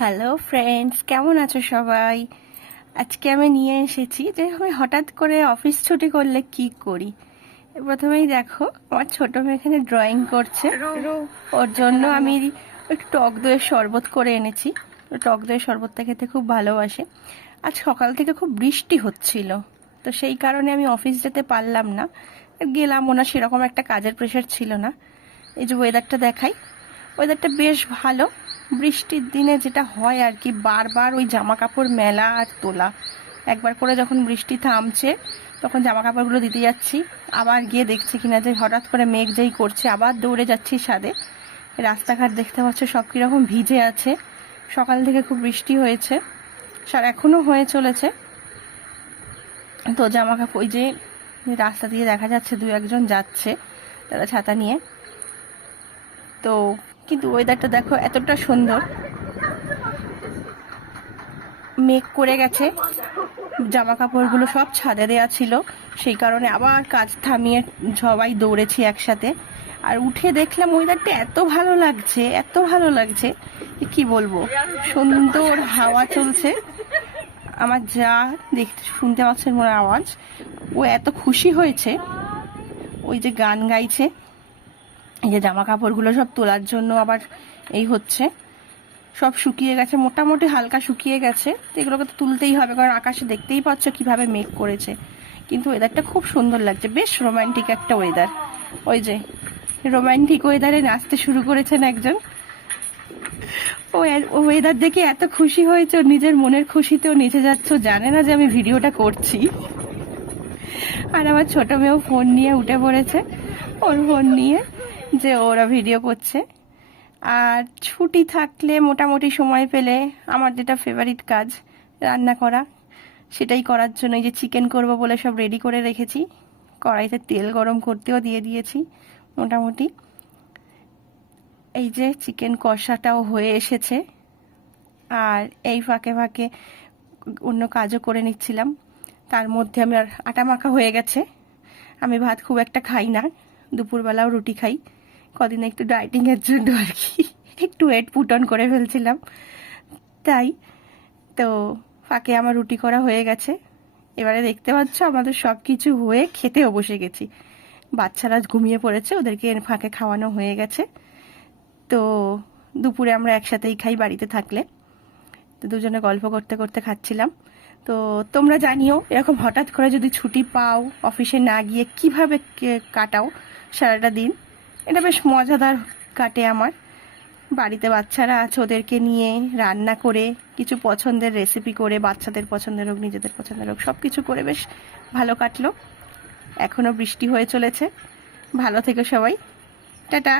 Hello friends, কেমন আছো সবাই? আজকে আমি নিয়ে এসেছি যে আমি হঠাৎ করে অফিস ছুটি করলে কি করি। প্রথমেই দেখো, আমার ছোট মেয়ে এখানে ড্রয়িং করছে। ওর জন্য আমি একটু টক দইয়ের শরবত করে এনেছি। টক দইয়ের শরবতটা খেতে খুব ভালোবাসে। আজ সকাল থেকে খুব বৃষ্টি হচ্ছিল, তো সেই কারণে আমি অফিস যেতে পারলাম না, গেলামও না, সেরকম একটা কাজের প্রেশার ছিল না। এই যে ওয়েদারটা দেখাই, ওয়েদারটা বেশ ভালো। বৃষ্টির দিনে যেটা হয় আর কি, বারবার ওই জামা কাপড় মেলা আর তোলা। একবার করে যখন বৃষ্টি থামছে তখন জামা কাপড়গুলো দিতে যাচ্ছি, আবার গিয়ে দেখছি কিনা যে হঠাৎ করে মেঘ যেই করছে আবার দৌড়ে যাচ্ছি ছাদে। রাস্তাঘাট দেখতে পাচ্ছ সব কীরকম ভিজে আছে। সকাল থেকে খুব বৃষ্টি হয়েছে, আর এখনও হয়ে চলেছে। তো জামা কাপড়, ওই যে রাস্তা দিয়ে দেখা যাচ্ছে দু একজন যাচ্ছে তারা ছাতা নিয়ে। তো কিন্তু ওয়েদারটা দেখো এতটা সুন্দর, মেঘ করে গেছে, জামা কাপড়গুলো সব ছাদে দেওয়া ছিল, সেই কারণে আবার কাজ থামিয়ে সবাই দৌড়েছি একসাথে। আর উঠে দেখলাম ওয়েদারটা এত ভালো লাগছে, এত ভালো লাগছে কি বলবো। সুন্দর হাওয়া চলছে। আমার যা দেখতে শুনতে পাচ্ছেন মোর আওয়াজ, ও এত খুশি হয়েছে, ওই যে গান গাইছে। এই যে জামা কাপড়গুলো সব তোলার জন্য আবার এই হচ্ছে, সব শুকিয়ে গেছে, মোটামুটি হালকা শুকিয়ে গেছে। তো এগুলোকে তো তুলতেই হবে, কারণ আকাশে দেখতেই পাচ্ছ কিভাবে মেঘ করেছে। কিন্তু ওয়েদারটা খুব সুন্দর লাগছে, বেশ রোমান্টিক একটা ওয়েদার। ওই যে রোমান্টিক ওয়েদারে নাচতে শুরু করেছেন একজন। ও ওয়েদার দেখে এত খুশি হয়েছে, নিজের মনের খুশিতেও নেচে যাচ্ছে, জানে না যে আমি ভিডিওটা করছি। আর আমার ছোট মেয়েও ফোন নিয়ে উঠে পড়েছে, ওর ফোন নিয়ে যে ওরা ভিডিও করছে। আর ছুটি থাকলে মোটামুটি সময় পেলে আমার যেটা ফেভারিট কাজ রান্না করা, সেটাই করার জন্য এই যে চিকেন করব বলে সব রেডি করে রেখেছি। কড়াইতে তেল গরম করতেও দিয়ে দিয়েছি মোটামুটি। এই যে চিকেন কষাটাও হয়ে এসেছে, আর এই ফাঁকে ফাঁকে অন্য কাজও করে নিচ্ছিলাম। তার মধ্যে আমি আর আটা মাখা হয়ে গেছে। আমি ভাত খুব একটা খাই না, দুপুরবেলাও রুটি খাই। কদিন একটু ডায়েটিংয়ের জন্য আর কি একটু ওয়েট পুট অন করে ফেলছিলাম, তাই। তো ফাঁকে আমার রুটি করা হয়ে গেছে। এবারে দেখতে পাচ্ছ আমাদের সব কিছু হয়ে খেতেও বসে গেছি। বাচ্চারা ঘুমিয়ে পড়েছে, ওদেরকে ফাঁকে খাওয়ানো হয়ে গেছে। তো দুপুরে আমরা একসাথেই খাই বাড়িতে থাকলে। তো দুজনে গল্প করতে করতে খাচ্ছিলাম। তো তোমরা জানিও, এরকম হঠাৎ করে যদি ছুটি পাও, অফিসে না গিয়ে কিভাবে কাটাও সারাটা দিন। এটা বেশ মজাদার কাটে আমার। বাড়িতে বাচ্চারা আছে, ওদেরকে নিয়ে রান্না করে কিছু পছন্দের রেসিপি করে, বাচ্চাদের পছন্দের হোক নিজেদের পছন্দের হোক, সব কিছু করে বেশ ভালো কাটলো। এখনও বৃষ্টি হয়ে চলেছে। ভালো থেকো সবাই, টাটা।